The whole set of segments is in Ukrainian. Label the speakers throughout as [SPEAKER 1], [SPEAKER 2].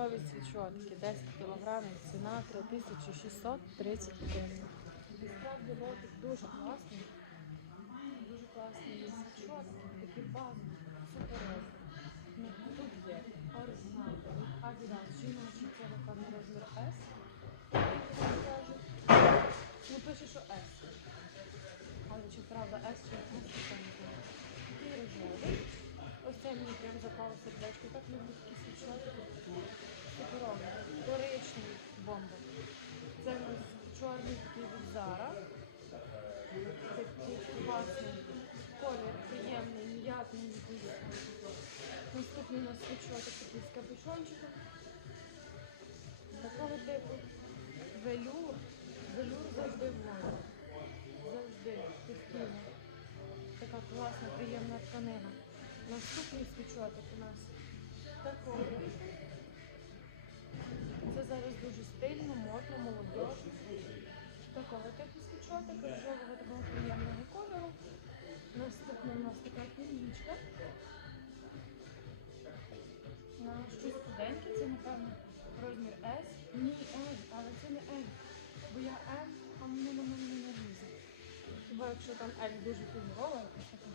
[SPEAKER 1] літрові свічотки, 10 кг, ціна 3630 гривень. Насправді лотик дуже класний. Дуже класний свічотки, такі базові, суперові. Ну, Тут є оригінал, Adidas, жіночий, це напевно розмір S. Ну, пише, що S. Але чи правда S, чи не. Такий рожевий. Ось це мені прям запало сердечко. Так люблю такі свічотки. Суперові. Коричневий бомба. Це у нас чорний Zara. Такий класний. Колір приємний, м'ятний якийсь. Наступний у нас свічоток такий з капюшончиком. Такого типу велюр. Велюр завжди в моді. Завжди постійно. Така класна, приємна тканина. Наступний свічоток у нас такого. Це зараз дуже стильно, модно, молодежно. Типу рожевого такого приємного кольору. Наступна у нас така пірічка. На щось худеньке, це, напевно, розмір S. Ні, L, але це не L. Бо я L, а воно на мене не лізе. Хіба якщо там L дуже фігурова якась така.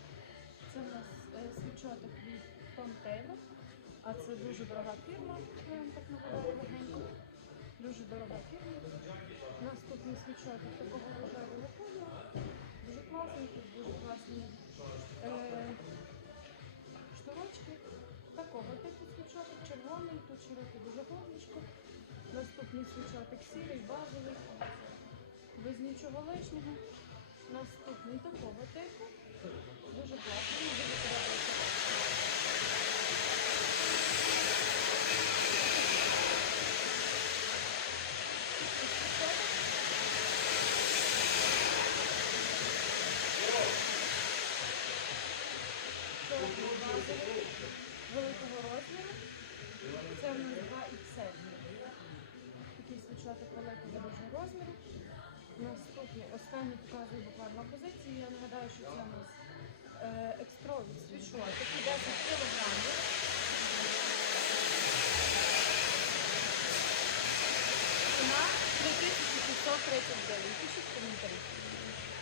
[SPEAKER 1] Це у нас е, свічоток від Tom Taylor. А це дуже дорога фірма, я вам так нагадаю легенько. Дуже дорога фірма. Свічоток такого рожевого кольору. Дуже класний, тут дуже класні е, шнурочки. Такого типу свічаток, червоний, тут широкий дуже горлишко. Наступний свічаток сірий, базовий, без нічого лишнього. Наступний такого типу. Дуже класний, мені дуже подобається. Чорний базовий великого розміру. Це в нас 2 XL. Такий свічоток великого дуже розміру. Наступний, останній показую буквально позиції. Я нагадаю, що це у нас е, екстрові свічоток, 10 кілограмів. Ціна 3630 гривень. Пишіть коментарі.